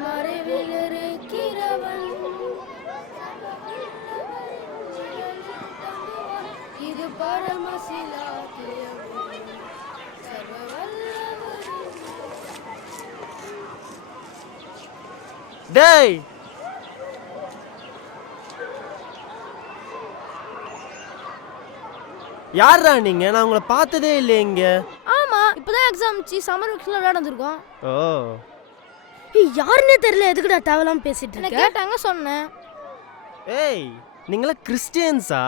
மறைவில் இருக்கிறவன் இது பரமசிலாக்கியவன் சர்வவல்லவன். டேய் யாரா நீங்க? நான் உங்களை பார்த்ததே இல்லையே இங்க. ஆமா, இப்பதான் எக்ஸாம் சம்மர் வீக்ஸ்ல விளையாட வந்திருக்கோம். ஓ யாருன்னே தெரியல, எதுக்குடா தேவலாம் பேசிட்டு இருக்க? கேட்டாங்க சொன்னேன். ஏய் நீங்களா கிறிஸ்டியன்ஸா?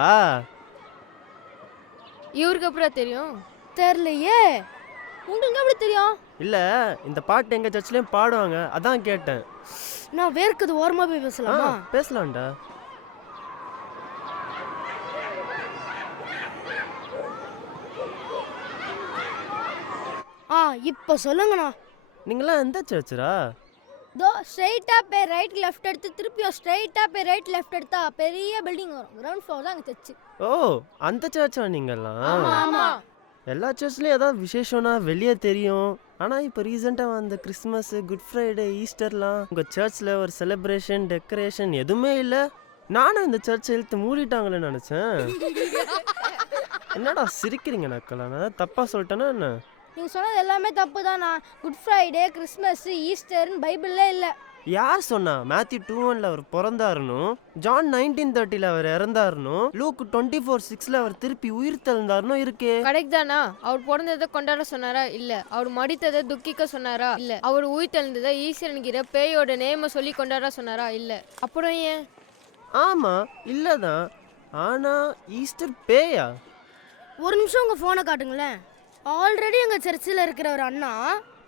இவருக்கு அப்புறம் தெரியும் தெரியலையே. உங்களுக்கு எப்படி தெரியும்? இல்ல இந்த பாட்டு எங்க சர்ச்லயும் பாடுவாங்க, அதான் கேட்டேன். நான் வேர்க்குது, ஓரமா போய் பேசலாமா? பேசலாம்டா. இப்போ சொல்லுங்கண்ணா. நீங்களா எந்த சர்ச்சரா? தோ ஸ்ட்ரைட்டா போய் ரைட் லெஃப்ட் எடுத்து திருப்பியும் ஸ்ட்ரைட்டா போய் ரைட் லெஃப்ட் எடுத்தா பெரிய பில்டிங் வரும். கிரவுண்ட் ஃப்ளோர் தான் அங்க சர்ச். ஓ அந்த சர்ச்சா நீங்கலாம்? ஆமா. எல்லா சர்ச்லயும் ஏதாவது விசேஷம்னா வெளியே தெரியும். ஆனா இப்போ ரீசெண்டாக வந்த கிறிஸ்மஸ், குட் ஃப்ரைடே, ஈஸ்டர்லாம் உங்க சர்ச்சில் ஒரு செலிப்ரேஷன் டெக்கரேஷன் எதுவுமே இல்லை. நானும் இந்த சர்ச்சை இழுத்து மூடிட்டாங்களேன்னு நினச்சேன். என்னடா சிரிக்கிறீங்க நக்கலா? நான் தப்பா சொல்லிட்டேன்னா என்ன? நீங்க சொன்னது எல்லாமே தப்பு தானா? குட் ஃப்ரைடே, கிறிஸ்மஸ், ஈஸ்டர்னு பைபிள்ல இல்ல. யார் சொன்னா? மேத்யூ 2:1 அவர் பிறந்தாருனும், ஜான் 19:30 அவர் இறந்தாருனும், லூக் 24:6 அவர் திருப்பி உயிர் தெழுந்தாருனும் இருக்கே. கரெக்ட் தானா? அவர் பிறந்ததை கொண்டாட சொன்னாரா? இல்ல. அவர் மடித்ததை துக்கிக்க சொன்னாரா? இல்ல. அவர் உயிர் தெழுந்ததை ஈஸ்வரன்கிற பேயோட நேம சொல்லி கொண்டாட சொன்னாரா? இல்ல. அப்புறம் ஏன்? ஆமா இல்லதான். ஆனா ஈஸ்டர் பேயா? ஒரு நிமிஷம் உங்க போனை காட்டுங்களேன். ஆல்ரெடி எங்க சர்ச்சில் இருக்கிற ஒரு அண்ணா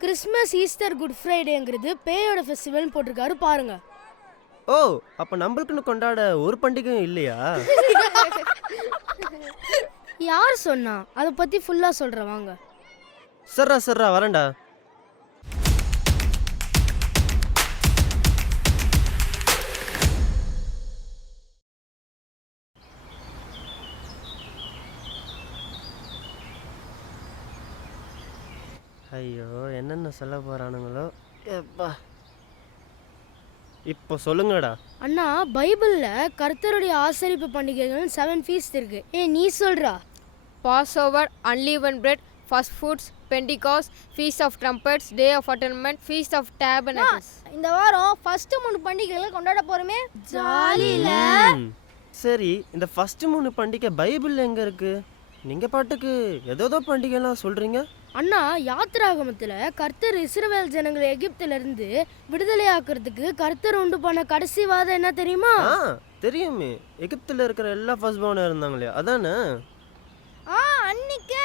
கிறிஸ்மஸ், ஈஸ்டர், குட் ஃப்ரைடேங்கிறது பேயோட ஃபெஸ்டிவல்னு போட்டிருக்காரு பாருங்க. ஓ அப்ப நம்மளுக்குன்னு கொண்டாட ஒரு பண்டிகையும் இல்லையா? யார் சொன்னா? அதை பத்தி ஃபுல்லா சொல்றேன் வாங்க. சர்ரா வரேன்டா. ஐயோ என்னென்ன சொல்ல போறானுங்களோ. எப்பா இப்போ சொல்லுங்கடா. அண்ணா, பைபிள்ல கர்த்தருடைய ஆசரிப்பு பண்டிகைகள் 7 ஃபீஸ்ட் இருக்கு. நீ சொல்றா? Passover, unleavened bread, first fruits, Pentecost, feast of trumpets, day of atonement, feast of tabernacles. இந்த வாரம் ஃபர்ஸ்ட் 3 பண்டிகைகளை கொண்டாட போறோமே, ஜாலில. சரி இந்த ஃபர்ஸ்ட் 3 பண்டிகை பைபிள்ல எங்க இருக்கு? நீங்க பாட்டுக்கு ஏதோ பண்டிகைலாம் சொல்றீங்க. அண்ணா, யாத்திராகமத்துல கர்த்தர் இஸ்ரவேல் ஜனங்களை எகிப்துல இருந்து விடுதலை ஆக்குறதுக்கு கர்த்தர் உண்டு பண்ண கடைசி வாதம் என்ன தெரியுமா? தெரியுமே, எகிப்துல இருக்கிற எல்லா ஃபர்ஸ்ட் பார்ன் இருந்தாங்களே அதானே? அன்னைக்கு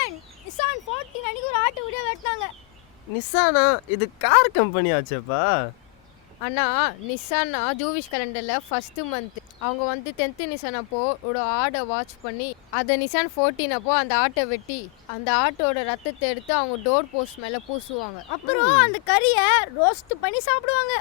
நிசான் 14 அன்னைக்கு ஒரு ஆட்டு வீடியோ வெட்டாங்க. நிசானா? இது கார் கம்பெனி ஆச்சேப்பா. அண்ணா, நிசான்னா ஜூவிஷ் கேலண்டரில் ஃபஸ்ட்டு மந்த். அவங்க வந்து 10th நிசான் அப்போ ஒரு ஆடை வாட்ச் பண்ணி அதை நிசான் 14 அப்போ அந்த ஆட்டை வெட்டி அந்த ஆட்டோட ரத்தத்தை எடுத்து அவங்க டோர் போஸ்ட் மேலே பூசுவாங்க. அப்புறம் அந்த கறியை ரோஸ்ட் பண்ணி சாப்பிடுவாங்க.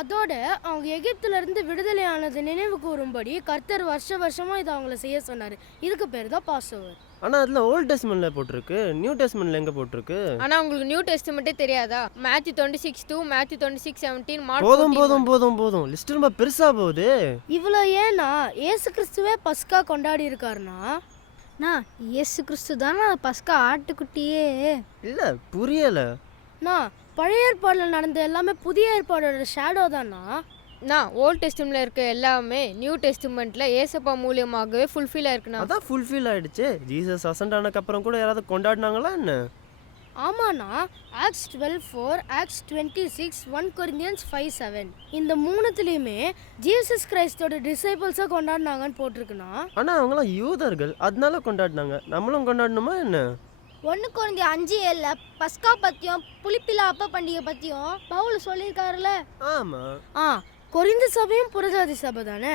அதோட அவங்க எகிப்துல இருந்து விடுதலை ஆனது நினைவு கூறும்படி கர்த்தர் வருஷமா இதை அவங்கள செய்ய சொன்னாரு. இதுக்கு பேர் தான் பாஸ் ஓவர். ஆனா அதுல ஓல்ட் டெஸ்ட்மென்ட்ல போட்டிருக்கு, நியூ டெஸ்ட்மென்ட்ல எங்க போட்டிருக்கு? ஆனா உங்களுக்கு நியூ டெஸ்ட்மென்ட்டே தெரியாதா? மேத்யூ 26:2, மேத்யூ 26:17, மார்க் போதும் லிஸ்ட் ரொம்ப பெருசா போகுது. இவ்வளோ ஏன்னா இயேசு கிறிஸ்துவே பஸ்கா கொண்டாடி இருக்காருனா, நான் இயேசு கிறிஸ்து தானே பஸ்கா ஆட்டுக்குட்டியே. இல்ல புரியல. நான் பழைய ஏற்பாடுல நடந்த எல்லாமே புதிய ஏற்பாடோட ஷேடோ தானா? நான் ஓல்ட் டெஸ்ட்மென்ட்ல இருக்க எல்லாமே நியூ டெஸ்ட்மென்ட்ல ஏசப்பா மூலமாகவே ஃபுல்ஃபில் ஆயிருக்குனா. அதான் ஃபுல்ஃபில் ஆயிடுச்சு. ஜீசஸ் அசெண்ட் ஆனதுக்கு அப்புறம் கூட யாராவது கொண்டாடினாங்களா என்ன? ஆமாண்ணா, ஆக்ட்ஸ் 12:4, ஆக்ட்ஸ் 26, 1 Corinthians 5:7 இந்த மூணுத்துலேயுமே ஜீசஸ் கிரைஸ்டோட டிசைபிள்ஸை கொண்டாடினாங்கன்னு போட்டிருக்குண்ணா. ஆனால் அவங்களாம் யூதர்கள், அதனால கொண்டாடினாங்க. நம்மளும் கொண்டாடணுமா என்ன? 1 Corinthians 5:7 பஸ்கா பற்றியும் புளிப்பிலா அப்ப பண்டிகை பற்றியும் பவுல் சொல்லியிருக்காருல்ல. ஆமாம். கொரிந்து சபையும் புறஜாதி சபை தானே.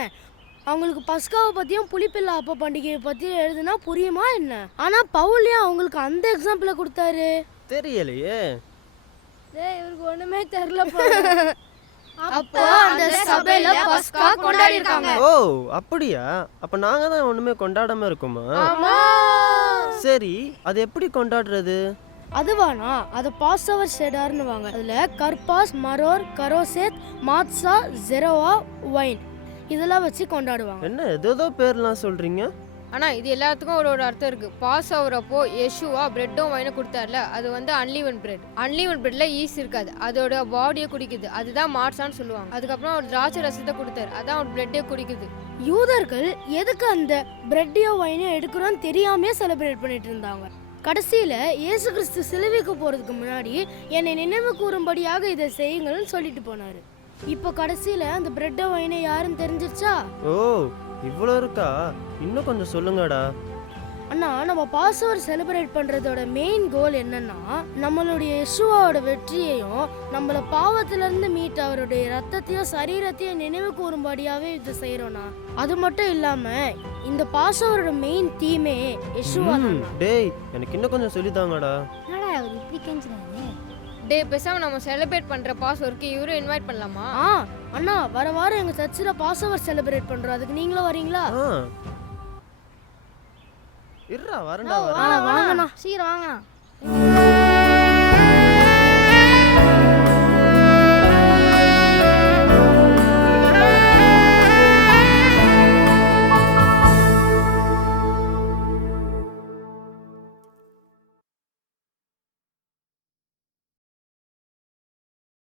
அவங்களுக்கு பஸ்காவை பற்றியும் புளிப்பில்லா அப்ப பண்டிகையை பற்றியும் எழுதுனா புரியுமா என்ன? ஆனால் பவுல் ஏன் அவங்களுக்கு அந்த எக்ஸாம்பிளை கொடுத்தாரு தெரியலையே. இவருக்கு ஒன்றுமே தெரியல. அப்போ அந்த சபையில பஸ்கா கொண்டாடி இருக்காங்க. ஓ அப்படியா? அப்ப நாங்க தான் ஒண்ணுமே கொண்டாடாம இருக்கோமா? ஆமா. சரி அது எப்படி கொண்டாடுறது? அதுவானா அதை பாஸ் ஓவர் செடார்னு வாங்க. அதில் கர்பாஸ், மரோர், கரோசேத், மாத்சா, ஜெரோவா, ஒயின் இதெல்லாம் வச்சு கொண்டாடுவாங்க. என்ன ஏதோ பேர்லாம் சொல்றீங்க? ஆனால் இது எல்லாத்துக்கும் ஒரு அர்த்தம் இருக்குது. பாஸ் ஆகுறப்போ யெஷுவா பிரெட்டும் வைனும் கொடுத்தாருல, அது வந்து அன்லீவன் பிரெட். அன்லீவன் பிரெட்டில் ஈஸ்ட் இருக்காது, அதோட பாடியை குடிக்குது, அதுதான் மாட்சான்னு சொல்லுவாங்க. அதுக்கப்புறம் ஒரு திராட்சை ரசத்தை கொடுத்தாரு, அதான் ஒரு பிரெட்டே குடிக்குது. யூதர்கள் எதுக்கு அந்த பிரெட்டையோ வைனையோ எடுக்கிறோன்னு தெரியாமே செலிப்ரேட் பண்ணிட்டு இருந்தாங்க. கடைசியில் இயேசு கிறிஸ்து சிலுவைக்கு போகிறதுக்கு முன்னாடி என்னை நினைவு கூறும்படியாக இதை செய்யுங்கள்னு சொல்லிட்டு போனார். இப்போ கடைசியில் அந்த பிரெட்டை வைனை யாருன்னு தெரிஞ்சிருச்சா? ஓ இவ்வளோ இருக்கா? இன்னும் கொஞ்சம் சொல்லுங்கடா. அண்ணா, நம்ம பாஸ் ஓவர் செலிப்ரேட் பண்ணுறதோட மெயின் கோல் என்னன்னா, நம்மளுடைய யெஷுவாவோட வெற்றியையும் நம்மளை பாவத்திலேருந்து மீட்டு அவருடைய ரத்தத்தையும் சரீரத்தையும் நினைவு கூறும்படியாகவே இது செய்கிறோண்ணா. அது மட்டும் இல்லாமல் இந்த பாஸ் ஓவரோட மெயின் தீமே யெஷுவா தான். டேய் எனக்கு இன்னும் கொஞ்சம் சொல்லித்தாங்கடா. என்னடா அவர் இப்படி கெஞ்சுறாரு? டே பேசாமல் நம்ம செலிப்ரேட் பண்ணுற பாஸ் ஒர்க்கு இவரும் இன்வைட் பண்ணலாமா? அண்ணா, வர வாரம் எங்கள் சர்ச்சில் பாஸ் ஓவர் செலிப்ரேட் பண்ணுறோம், அதுக்கு நீங்களும் வரீங்களா? இருடா வரேன்டா. வாங்கண்ணா, சீக்கிரம் வாங்கண்ணா.